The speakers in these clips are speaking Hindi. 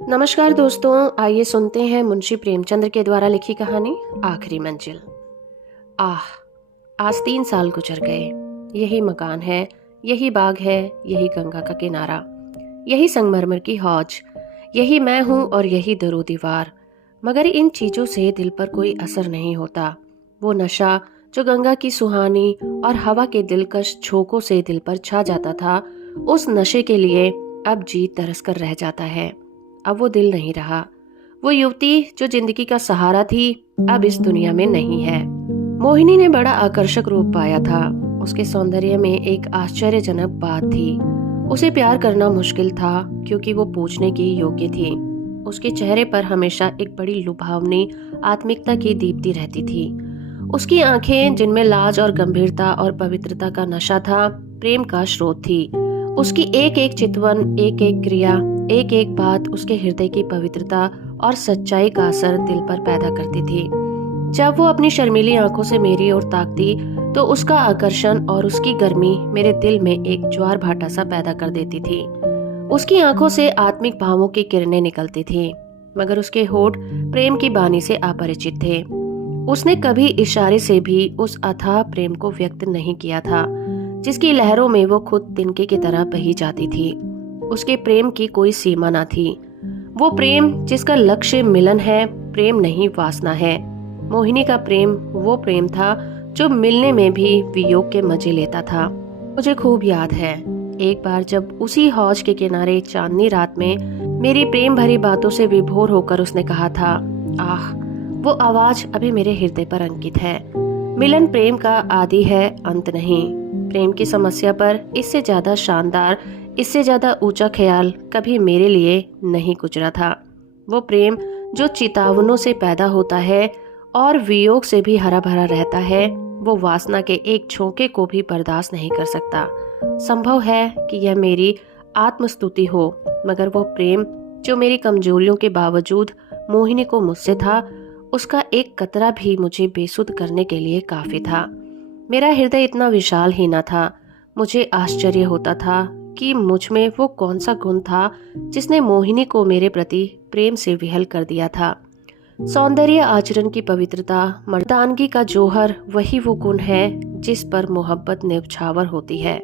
नमस्कार दोस्तों, आइए सुनते हैं मुंशी प्रेमचंद के द्वारा लिखी कहानी आखिरी मंजिल। आह, आज 3 साल गुजर गए। यही मकान है, यही बाग है, यही गंगा का किनारा, यही संगमरमर की हौज, यही मैं हूँ और यही दरो दीवार। मगर इन चीजों से दिल पर कोई असर नहीं होता। वो नशा जो गंगा की सुहानी और हवा के दिलकश झोंकों से दिल पर छा जाता था, उस नशे के लिए अब जी तरस कर रह जाता है। अब वो दिल नहीं रहा। वो युवती जो जिंदगी का सहारा थी, अब इस दुनिया में नहीं है। मोहिनी ने बड़ा आकर्षक रूप पाया था। उसके सौंदर्य में एक आश्चर्यजनक बात थी। उसे प्यार करना मुश्किल था क्योंकि वो पूछने की योग्य थी। उसके चेहरे पर हमेशा एक बड़ी लुभावनी आत्मिकता की दीप्ति रहती थी। उसकी आंखें, जिनमें लाज और गंभीरता और पवित्रता का नशा था, प्रेम का स्रोत थी। उसकी एक एक चितवन, एक एक क्रिया, एक एक बात उसके हृदय की पवित्रता और सच्चाई का असर दिल पर पैदा करती थी। जब वो अपनी शर्मीली आंखों से मेरी ओर ताकती तो उसका आकर्षण और उसकी गर्मी मेरे दिल में एक ज्वार भाटा सा पैदा कर देती थी। उसकी आंखों से आत्मिक भावों की किरणें निकलती थी, मगर उसके होठ प्रेम की बानी से अपरिचित थे। उसने कभी इशारे से भी उस अथाह प्रेम को व्यक्त नहीं किया था, जिसकी लहरों में वो खुद तिनके की तरह बही जाती थी। उसके प्रेम की कोई सीमा न थी। वो प्रेम जिसका लक्ष्य मिलन है, प्रेम नहीं वासना है। मोहिनी का प्रेम वो प्रेम था जो मिलने में भी वियोग के मजे लेता था। मुझे खूब याद है, एक बार जब उसी हौज के किनारे चांदनी रात में मेरी प्रेम भरी बातों से विभोर होकर उसने कहा था, आह, वो आवाज अभी मेरे हृदय पर अंकित है। मिलन प्रेम का आदि है, अंत नहीं। प्रेम की समस्या पर इससे ज्यादा शानदार, इससे ज्यादा ऊंचा ख्याल कभी मेरे लिए नहीं गुजरा था। वो प्रेम जो चितावनों से पैदा होता है और वियोग से भी हरा भरा रहता है, वो वासना के एक झोंके को भी बर्दाश्त नहीं कर सकता। संभव है कि यह मेरी आत्मस्तुति हो, मगर वो प्रेम जो मेरी कमजोरियों के बावजूद मोहिनी को मुझसे था, उसका एक कतरा भी मुझे बेसुध करने के लिए काफी था। मेरा हृदय इतना विशाल ही न था। मुझे आश्चर्य होता था कि मुझ में वो कौन सा गुण था जिसने मोहिनी को मेरे प्रति प्रेम से विहल कर दिया था। सौंदर्य, आचरण की पवित्रता, मर्दानगी का जौहर, वही वो गुण है जिस पर मोहब्बत न्यौछावर होती है।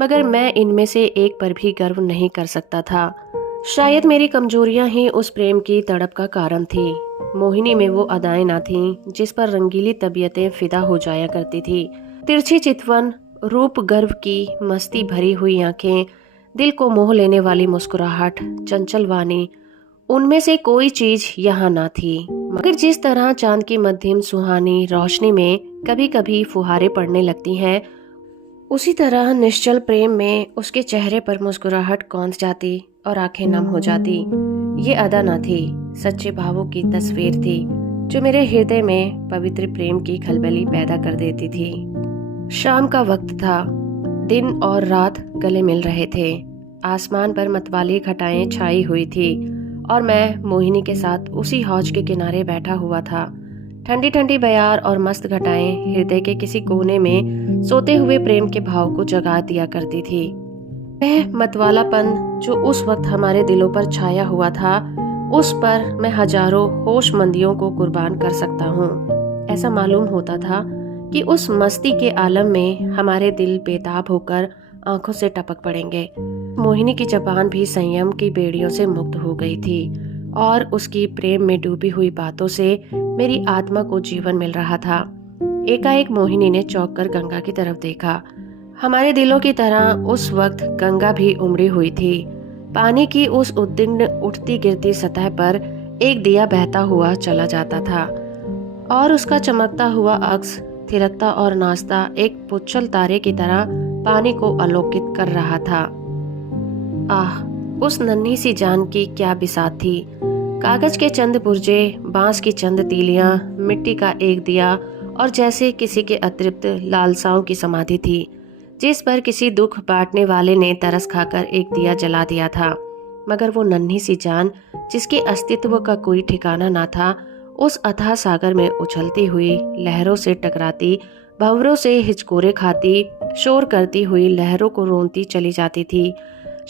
मगर मैं इनमें से एक पर भी गर्व नहीं कर सकता था। शायद मेरी कमजोरियां ही उस प्रेम की तड़प का कारण थी। मोहिनी में वो अदाएं ना थीं जिस पर रंगीली तबीयतें फिदा हो जाया करती थी। तिरछी चितवन, रूप गर्व की मस्ती भरी हुई आंखें, दिल को मोह लेने वाली मुस्कुराहट, चंचल वाणी, उनमें से कोई चीज यहाँ ना थी। मगर जिस तरह चांद की मध्यम सुहानी रोशनी में कभी कभी फुहारे पड़ने लगती हैं, उसी तरह निश्चल प्रेम में उसके चेहरे पर मुस्कुराहट कौंध जाती और आंखें नम हो जाती। ये अदा न थी, सच्चे भावों की तस्वीर थी जो मेरे हृदय में पवित्र प्रेम की खलबली पैदा कर देती थी। शाम का वक्त था। दिन और रात गले मिल रहे थे। आसमान पर मतवाली घटाएं छाई हुई थी और मैं मोहिनी के साथ उसी हौज के किनारे बैठा हुआ था। ठंडी ठंडी बयार और मस्त घटाएं हृदय के किसी कोने में सोते हुए प्रेम के भाव को जगा दिया करती थी। वह मतवालापन जो उस वक्त हमारे दिलों पर छाया हुआ था, उस पर मैं हजारों होशमंदियों को कुर्बान कर सकता हूँ। ऐसा मालूम होता था कि उस मस्ती के आलम में हमारे दिल बेताब होकर आंखों से टपक पड़ेंगे। मोहिनी की जबान भी संयम की बेड़ियों से मुक्त हो गई थी और उसकी प्रेम में डूबी हुई बातों से मेरी आत्मा को जीवन मिल रहा था। एकाएक मोहिनी ने चौंक कर गंगा की तरफ देखा। हमारे दिलों की तरह उस वक्त गंगा भी उमड़ी हुई थी। पानी की उस उद्विग्न उठती गिरती सतह पर एक दिया बहता हुआ चला जाता था और उसका चमकता हुआ अक्स थिरकता और नाचता एक पुच्छल तारे की तरह पानी को आलोकित कर रहा था। आह, उस नन्ही सी जान की क्या बिसात थी। कागज के चंद पुर्जे, बांस की चंद तीलियां, मिट्टी का एक दिया और जैसे किसी के अतृप्त लालसाओं की समाधि थी जिस पर किसी दुख बांटने वाले ने तरस खाकर एक दिया जला दिया था। मगर वो नन्ही सी जान जिसके अस्तित्व का कोई ठिकाना ना था, उस अथाह सागर में उछलती हुई लहरों से टकराती, भंवरों से हिचकोरे खाती, शोर करती हुई लहरों को रोनती चली जाती थी।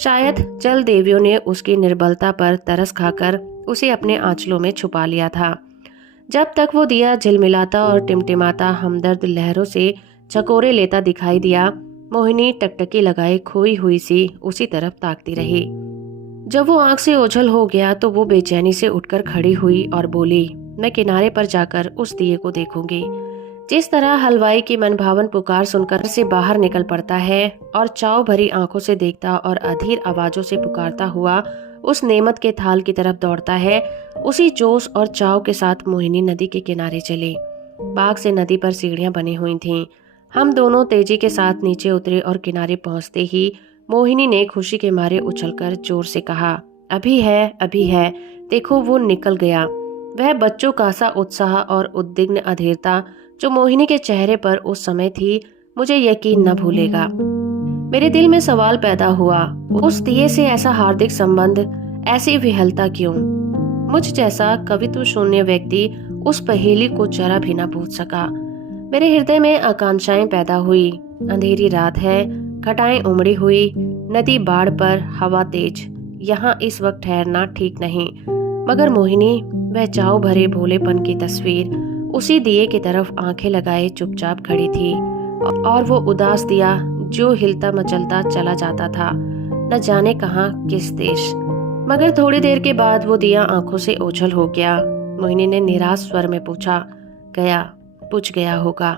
शायद जल देवियों ने उसकी निर्बलता पर तरस खाकर उसे अपने आंचलों में छुपा लिया था। जब तक वो दिया झिलमिलाता और टिमटिमाता हमदर्द लहरों से चकोरे लेता दिखाई दिया, मोहिनी टकटकी लगाए खोई हुई सी उसी तरफ ताकती रही। जब वो आंख से ओझल हो गया तो वो बेचैनी से उठकर खड़ी हुई और बोली, मैं किनारे पर जाकर उस दिए को देखूंगी। जिस तरह हलवाई की मनभावन पुकार सुनकर से बाहर निकल पड़ता है और चाव भरी आंखों से देखता और अधीर आवाजों से पुकारता हुआ उस नेमत के थाल की तरफ दौड़ता है, उसी जोश और चाव के साथ मोहिनी नदी के किनारे चली। बाग से नदी पर सीढ़ियां बनी हुई थीं। हम दोनों तेजी के साथ नीचे उतरे और किनारे पहुंचते ही मोहिनी ने खुशी के मारे उछलकर जोर से कहा, अभी है, अभी है, देखो वो निकल गया। वह बच्चों का सा उत्साह और उद्विग्न अधीरता जो मोहिनी के चेहरे पर उस समय थी, मुझे यकीन न भूलेगा। मेरे दिल में सवाल पैदा हुआ, उस दिए से ऐसा हार्दिक संबंध, ऐसी विहलता क्यों? मुझ जैसा कवित्व शून्य व्यक्ति उस पहेली को जरा भी न पूछ सका। मेरे हृदय में आकांक्षाएं पैदा हुई। अंधेरी रात है, घटाएं उमड़ी हुई, नदी बाढ़ पर, हवा तेज। यहाँ इस वक्त ठहरना ठीक नहीं। मगर मोहिनी, वह चाव भरे भोलेपन की तस्वीर उसी दिए की तरफ आंखें लगाए चुपचाप खड़ी थी और वो उदास दिया जो हिलता मचलता चला जाता था, न जाने कहाँ किस देश। मगर थोड़ी देर के बाद वो दिया आंखों से ओझल हो गया। मोहिनी ने निराश स्वर में पूछा, गया? पूछ गया होगा।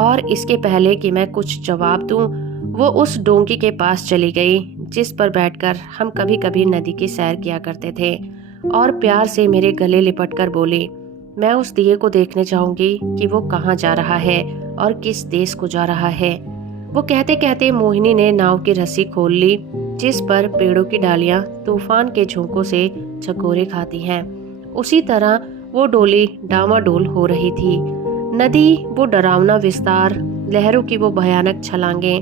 और इसके पहले कि मैं कुछ जवाब दूं, वो उस डोंगी के पास चली गई जिस पर बैठकर हम कभी कभी नदी की सैर किया करते थे, और प्यार से मेरे गले लिपटकर बोली, मैं उस दिए को देखने जाऊंगी कि वो कहाँ जा रहा है और किस देश को जा रहा है। वो कहते कहते मोहिनी ने नाव की रस्सी खोल ली जिस पर पेड़ों की डालियां तूफान के झोंकों से चकोरे खाती हैं। उसी तरह वो डोली डामाडोल हो रही थी। नदी वो डरावना विस्तार, लहरों की वो भयानक छलांगे,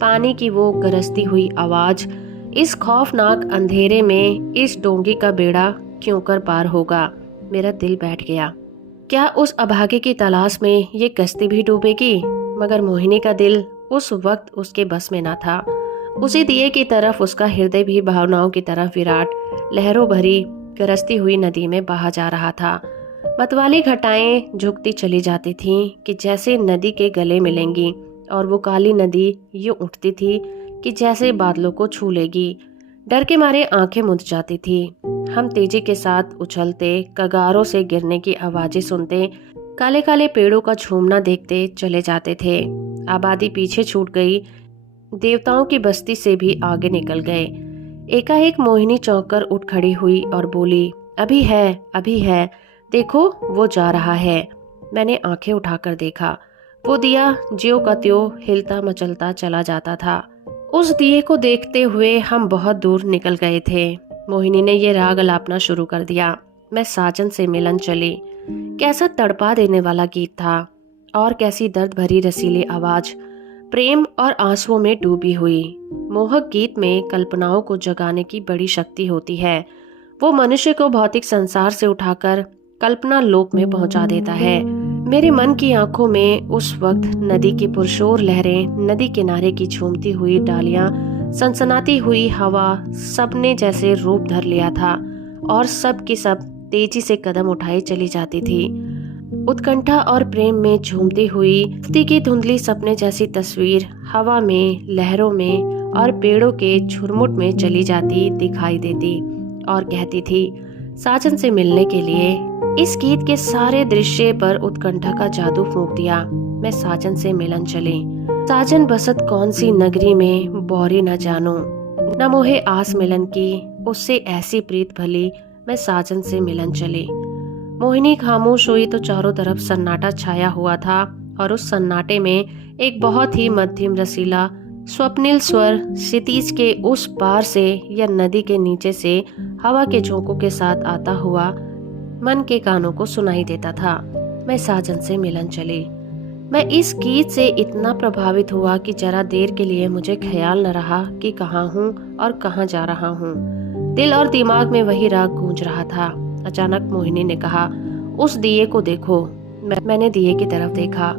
पानी की वो गरजती हुई आवाज, इस खौफनाक अंधेरे में इस डोंगी का बेड़ा क्यों कर पार होगा? मेरा दिल बैठ गया। क्या उस अभागे की तलाश में ये कश्ती भी डूबेगी? मगर मोहिनी का दिल उस वक्त उसके बस में न था। उसी दिए की तरफ उसका हृदय भी भावनाओं की तरफ विराट, लहरों भरी गरजती हुई नदी में बहा जा रहा था। मतवाली घटाएं झुकती चली जाती थीं कि जैसे नदी के गले मिलेंगी, और वो काली नदी यूं उठती थी कि जैसे बादलों को छू लेगी। डर के मारे आंखें मुंद जाती थी। हम तेजी के साथ उछलते, कगारों से गिरने की आवाजें सुनते, काले काले पेड़ों का झूमना देखते चले जाते थे। आबादी पीछे छूट गई, देवताओं की बस्ती से भी आगे निकल गए। एकाएक मोहिनी चौंक कर उठ खड़ी हुई और बोली, अभी है, अभी है, देखो वो जा रहा है। मैंने आंखें उठाकर देखा। वो दिया ज्यों का त्यों हिलता मचलता चला जाता था। उस दिए को देखते हुए हम बहुत दूर निकल गए थे। मोहिनी ने ये राग अलापना शुरू कर दिया, मैं साजन से मिलन चली। कैसा तड़पा देने वाला गीत था, और कैसी दर्द भरी रसीली आवाज, प्रेम और आंसुओं में डूबी हुई। मोहक गीत में कल्पनाओं को जगाने की बड़ी शक्ति होती है। वो मनुष्य को भौतिक संसार से उठाकर कल्पना लोक में पहुंचा देता है। मेरे मन की आंखों में उस वक्त नदी की पुरशोर लहरें, नदी किनारे की झूमती हुई डालियां, सनसनाती हुई हवा, सबने जैसे रूप धर लिया था, और सब की सब तेजी से कदम उठाए चली जाती थी। उत्कंठा और प्रेम में झूमती हुई की धुंधली सपने जैसी तस्वीर हवा में, लहरों में और पेड़ों के झुरमुट में चली जाती दिखाई देती, और कहती थी, साजन से मिलने के लिए। इस गीत के सारे दृश्य पर उत्कंठा का जादू फूंक दिया। मैं साजन से मिलन चली। साजन बसत कौन सी नगरी में, बौरी न जानो, न मोहे आस मिलन की, उससे ऐसी प्रीत भली, मैं साजन से मिलन चली। मोहिनी खामोश हुई तो चारों तरफ सन्नाटा छाया हुआ था, और उस सन्नाटे में एक बहुत ही मध्यम रसीला स्वप्निल स्वर क्षितिज के उस पार से या नदी के नीचे से हवा के झोंकों के साथ आता हुआ मन के कानों को सुनाई देता था। मैं साजन से मिलन चली। मैं इस गीत से इतना प्रभावित हुआ कि जरा देर के लिए मुझे ख्याल न रहा कि कहाँ हूँ और कहाँ जा रहा हूँ। दिल और दिमाग में वही राग गूंज रहा था। अचानक मोहिनी ने कहा, उस दिए को देखो। मैंने दिए की तरफ देखा।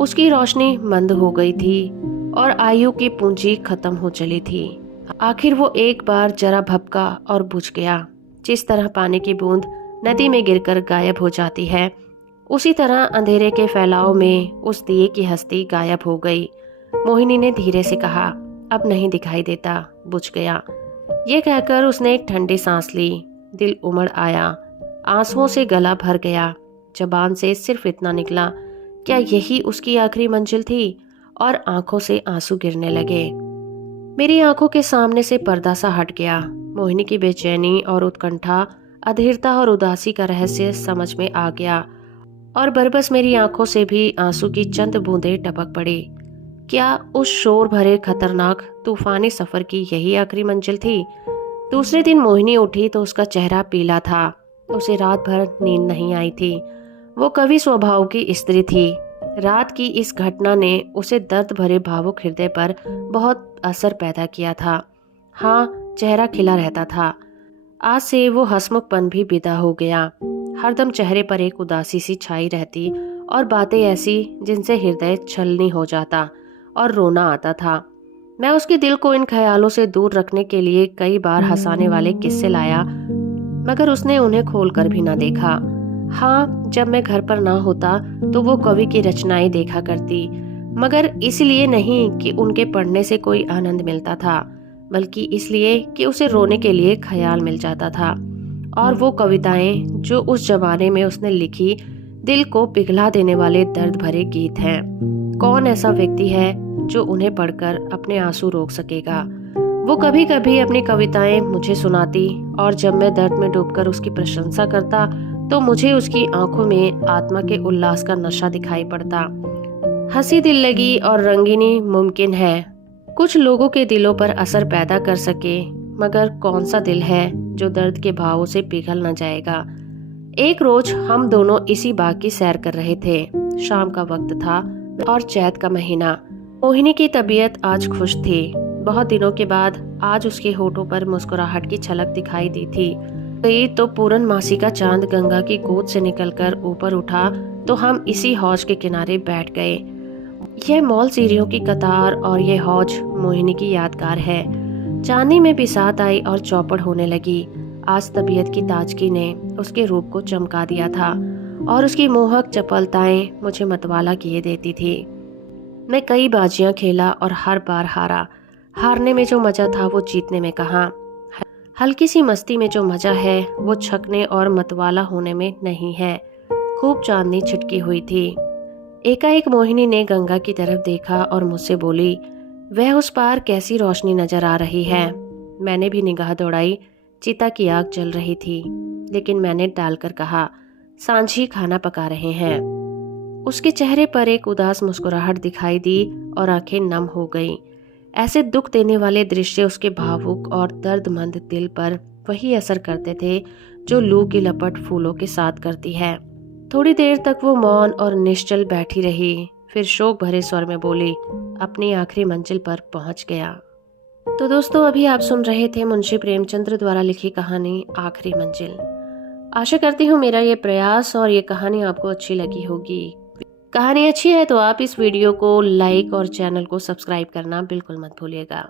उसकी रोशनी मंद हो गई थी और आयु की पूंजी खत्म हो चली थी। आखिर वो एक बार जरा भपका और बुझ गया। जिस तरह पानी की बूंद नदी में गिरकर गायब हो जाती है, उसी तरह अंधेरे के फैलाव में उस दिए की हस्ती गायब हो गई। मोहिनी ने धीरे से कहा, अब नहीं दिखाई देता, बुझ गया। ये कहकर उसने एक ठंडी सांस ली। दिल उमड़ आया, आंसुओं से गला भर गया। जबान से सिर्फ इतना निकला, क्या यही उसकी आखिरी मंजिल थी? और आंखों से आंसू गिरने लगे। मेरी आंखों के सामने से पर्दा सा हट गया। मोहिनी की बेचैनी और उत्कंठा, अधीरता और उदासी का रहस्य समझ में आ गया और बरबस मेरी आंखों से भी आंसू की चंद बूंदें टपक पड़ी। क्या उस शोर भरे खतरनाक तूफानी सफर की यही आखिरी मंजिल थी? दूसरे दिन मोहिनी उठी तो उसका चेहरा पीला था। उसे रात भर नींद नहीं आई थी। वो कवि स्वभाव की स्त्री थी। रात की इस घटना ने उसे दर्द भरे भावुक हृदय पर बहुत असर पैदा किया था। हाँ, चेहरा खिला रहता था। आज से वो हंसमुखपन भी विदा हो गया। हरदम चेहरे पर एक उदासी सी छाई रहती और बातें ऐसी जिनसे हृदय छलनी हो जाता और रोना आता था। मैं उसके दिल को इन ख्यालों से दूर रखने के लिए कई बार हंसाने वाले किस्से लाया, मगर उसने उन्हें खोलकर भी ना देखा। हाँ, जब मैं घर पर ना होता तो वो कवि की रचनाएं देखा करती, मगर इसलिए नहीं कि उनके पढ़ने से कोई आनंद मिलता था, बल्कि इसलिए कि उसे रोने के लिए ख्याल मिल जाता था। और वो कविताएं जो उस जमाने में उसने लिखी, दिल को पिघला देने वाले दर्द भरे गीत हैं। कौन ऐसा व्यक्ति है जो उन्हें पढ़कर अपने आंसू रोक सकेगा? वो कभी कभी अपनी कविताएं मुझे सुनाती और जब मैं दर्द में डूबकर उसकी प्रशंसा करता तो मुझे उसकी आंखों में आत्मा के उल्लास का नशा दिखाई पड़ता। हंसी दिल लगी और रंगीनी मुमकिन है कुछ लोगों के दिलों पर असर पैदा कर सके, मगर कौन सा दिल है जो दर्द के भावों से पिघल न जाएगा। एक रोज हम दोनों इसी बाग की सैर कर रहे थे। शाम का वक्त था और चैत का महीना। मोहिनी की तबीयत आज खुश थी। बहुत दिनों के बाद आज उसके होठों पर मुस्कुराहट की झलक दिखाई दी थी। गई तो पूरन मासी का चांद गंगा की गोद से निकलकर ऊपर उठा तो हम इसी हौज के किनारे बैठ गए। यह मॉल सीढ़ियों की कतार और यह हौज मोहिनी की यादगार है। चांदनी में बिसात आई और चौपड़ होने लगी। आज तबीयत की ताजगी ने उसके रूप को चमका दिया था और उसकी मोहक चपलताएं मुझे मतवाला किए देती थी। मैं कई बाजियां खेला और हर बार हारा। हारने में जो मजा था वो जीतने में कहाँ। हल्की सी मस्ती में जो मजा है वो छकने और मतवाला होने में नहीं है। खूब चांदनी छिटकी हुई थी। एकाएक मोहिनी ने गंगा की तरफ देखा और मुझसे बोली, वह उस पार कैसी रोशनी नजर आ रही है। मैंने भी निगाह दौड़ाई। चिता की आग जल रही थी, लेकिन मैंने डालकर कहा, सांझी खाना पका रहे हैं। उसके चेहरे पर एक उदास मुस्कुराहट दिखाई दी और आंखें नम हो गईं। ऐसे दुख देने वाले दृश्य उसके भावुक और दर्दमंद दिल पर वही असर करते थे जो लू की लपट फूलों के साथ करती है। थोड़ी देर तक वो मौन और निश्चल बैठी रही, फिर शोक भरे स्वर में बोली, अपनी आखिरी मंजिल पर पहुंच गया। तो दोस्तों, अभी आप सुन रहे थे मुंशी प्रेमचंद्र द्वारा लिखी कहानी आखिरी मंजिल। आशा करती हूँ मेरा ये प्रयास और ये कहानी आपको अच्छी लगी होगी। कहानी अच्छी है तो आप इस वीडियो को लाइक और चैनल को सब्सक्राइब करना बिल्कुल मत भूलिएगा।